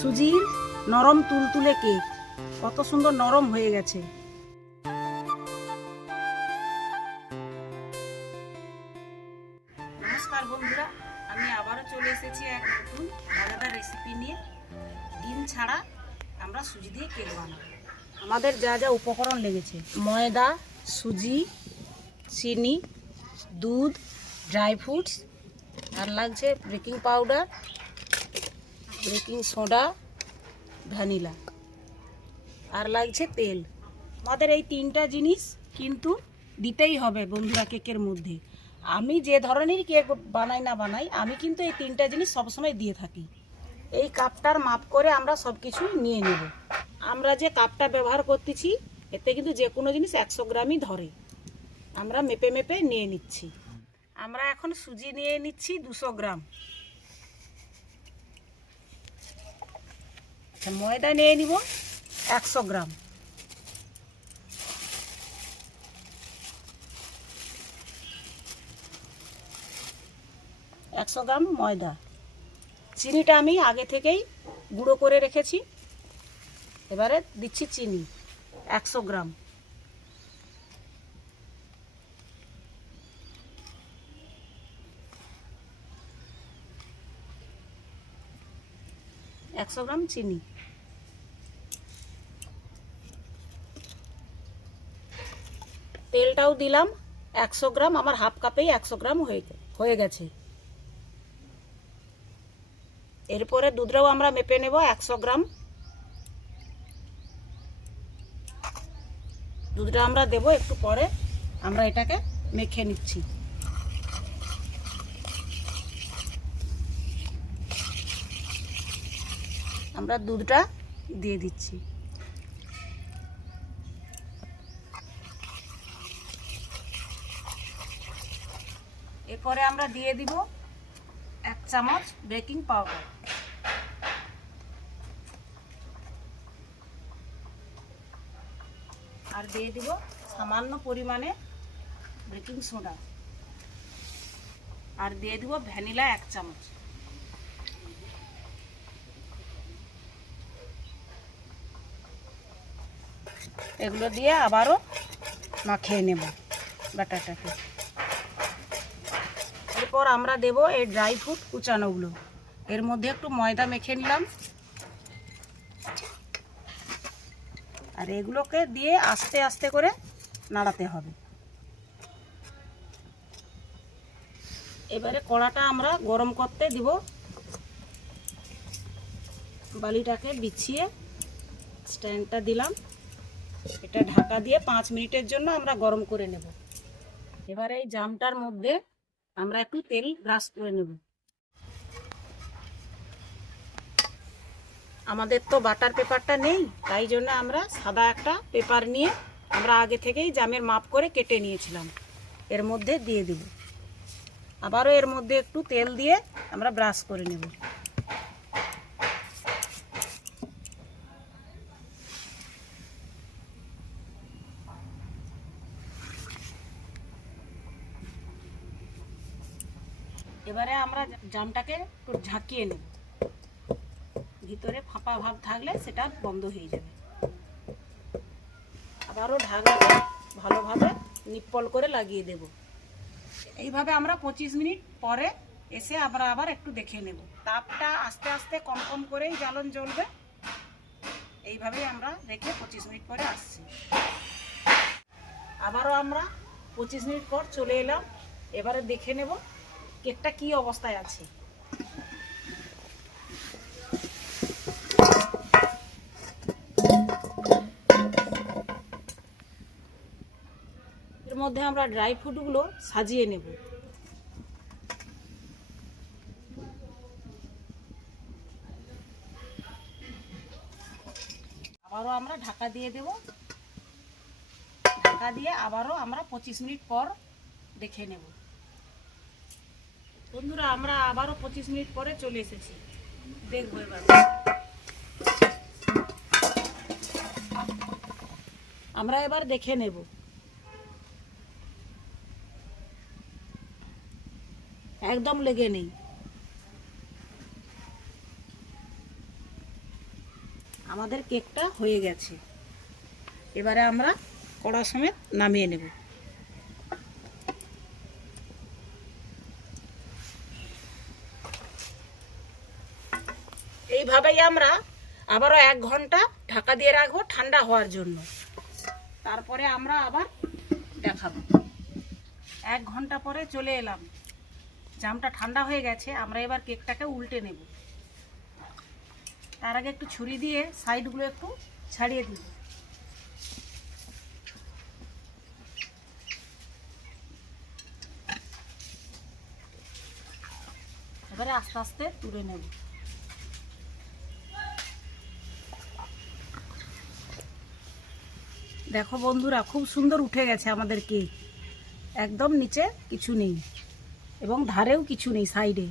সুজির নরম তুলতুলে কেক কত সুন্দর নরম হয়ে গেছে। নমস্কার বন্ধুরা, আমি আবারও চলে এসেছি এক নতুন মজাদার রেসিপি নিয়ে। ডিম ছাড়া আমরা সুজি দিয়ে কেক বানাবো। আমাদের যা যা উপকরণ লেগেছে: ময়দা, সুজি, চিনি, দুধ, ড্রাই ফ্রুটস, আর লাগছে baking powder, baking soda, vanilla, আর লাগছে তেল। আমাদের এই তিনটা জিনিস কিন্তু দিতেই হবে বন্ধুরা কেকের মধ্যে। আমি যে ধরনের কেক বানাই না বানাই, আমি কিন্তু এই তিনটা জিনিস সবসময় দিয়ে থাকি। এই কাপটার মাপ করে আমরা সব কিছুই নিয়ে নেব। আমরা যে কাপটা ব্যবহার করতেছি এতে কিন্তু যে কোনো জিনিস 100 গ্রামই ধরে। আমরা মেপে মেপে নিয়ে নিচ্ছি। আমরা এখন সুজি নিয়ে নিচ্ছি 200 গ্রাম। ময়দা নিয়ে নিব 100 গ্রাম। একশো গ্রাম ময়দা। চিনিটা আমি আগে থেকেই গুঁড়ো করে রেখেছি। এবারে দিচ্ছি চিনি 100 গ্রাম। একশো গ্রাম চিনি। তেলটাও দিলাম 100 গ্রাম। আমার হাফ কাপেই 100 গ্রাম হয়ে গেছে। এরপরে দুধটাও আমরা মেপে নেব 100 গ্রাম। দুধটা আমরা দেব একটু পরে। আমরা এটাকে মেখে নিচ্ছি। আমরা দুধটা দিয়ে দিচ্ছি। এরপরে আমরা দিয়ে দিব 1 চামচ বেকিং পাউডার। আর দিয়ে দিব সামান্য পরিমাণে বেকিং সোডা। আর দিয়ে দিব ভ্যানিলা 1 চামচ। এগুলো দিয়ে আবারও মাখিয়ে নেব ব্যাটারটাকে। এরপর আমরা দেব এই ড্রাই ফ্রুট কুচানোগুলো। এর মধ্যে একটু ময়দা মেখে নিলাম। আর এগুলোকে দিয়ে আস্তে আস্তে করে নাড়াতে হবে। এবারে কড়াটা আমরা গরম করতে দিব। বালিটাকে বিছিয়ে স্ট্যান্ডটা দিলাম। এটা ঢাকা দিয়ে 5 মিনিটের জন্য আমরা গরম করে নেব। এবারে এই জামটার মধ্যে আমরা একটু তেল ব্রাশ করে নেব। আমাদের তো বাটার পেপারটা নেই, তাই জন্য আমরা সাদা একটা পেপার নিয়ে আমরা আগে থেকেই জামের মাপ করে কেটে নিয়েছিলাম। এর মধ্যে দিয়ে দেব। আবারও এর মধ্যে একটু তেল দিয়ে আমরা ব্রাশ করে নেব। এবারে আমরা জামটাকে একটু ঝাঁকিয়ে নেব। ভিতরে ফাঁপা ভাব থাকলে সেটা বন্ধ হয়ে যাবে। আবারও ঢাকনাটা ভালোভাবে নিপ্পল করে লাগিয়ে দেব। এইভাবে আমরা 25 মিনিট পরে এসে আমরা আবার একটু দেখে নেব। তাপটা আস্তে আস্তে কম কম করেই জ্বালন জ্বলবে। এইভাবেই আমরা দেখে 25 মিনিট পরে আসছি। আবারও আমরা 25 মিনিট পর চলে এলাম। এবারে দেখে নেব কেকটা কি অবস্থায় আছে। এর মধ্যে আমরা ড্রাই ফ্রুটগুলো সাজিয়ে নেব। আবারও আমরা ঢাকা দিয়ে দেব। ঢাকা দিয়ে আবারও আমরা 25 মিনিট পর দেখে নেব। বন্ধুরা, আমরা আবারও 25 মিনিট পরে চলে এসেছি। দেখবো এবার আমরা এবার দেখে নেব। একদম লেগে নেই। আমাদের কেকটা হয়ে গেছে। এবারে আমরা কড়া সমেত নামিয়ে নেব। এইভাবেই আমরা আবারও 1 ঘন্টা ঢাকা দিয়ে রাখবো ঠান্ডা হওয়ার জন্য। তারপরে আমরা আবার দেখাবো। 1 ঘন্টা পরে চলে এলাম, জামটা ঠান্ডা হয়ে গেছে। আমরা এবার কেকটাকে উল্টে নেব। তার আগে একটু ছুরি দিয়ে সাইডগুলো একটু ছাড়িয়ে দিব। এবারে আস্তে আস্তে তুলে নেব। দেখো বন্ধুরা, খুব সুন্দর উঠে গেছে আমাদের কেক। একদম নিচে কিছু নেই এবং ধারেও কিছু নেই, সাইডে।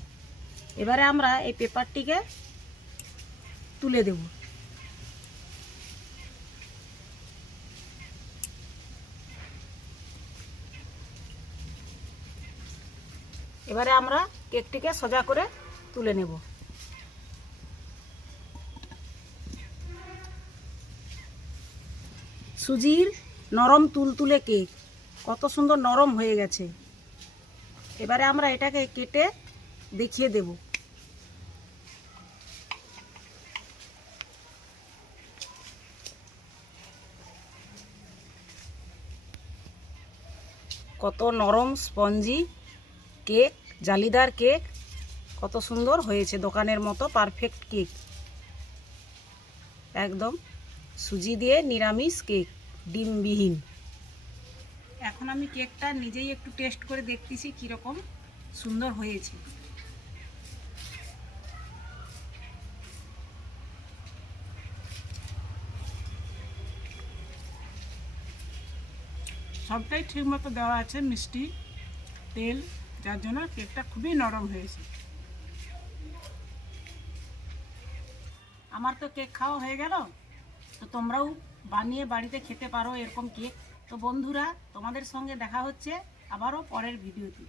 এবারে আমরা এই পেপারটিকে তুলে দেব। এবারে আমরা কেকটিকে সোজা করে তুলে নেব। সুজির নরম তুলতুলে কেক, কত সুন্দর নরম হয়ে গেছে। এবারে আমরা এটাকে কেটে দেখিয়ে দেব। কত নরম স্পঞ্জি কেক, জালিদার কেক, কত সুন্দর হয়েছে, দোকানের মতো পারফেক্ট কেক। একদম সুজি দিয়ে নিরামিষ কেক, ডিমবিহীন। এখন আমি কেকটা নিজেই একটু টেস্ট করে দেখতেছি কীরকম সুন্দর হয়েছে। সবটাই ঠিক মতো দেওয়া আছে, মিষ্টি, তেল, যার জন্য কেকটা খুবই নরম হয়েছে। আমার তো কেক খাওয়া হয়ে গেল, তো তোমরাও বানিয়ে বাড়িতে খেতে পারো এরকম কেক। তো বন্ধুরা, তোমাদের সঙ্গে দেখা হচ্ছে আবারও পরের ভিডিওতে।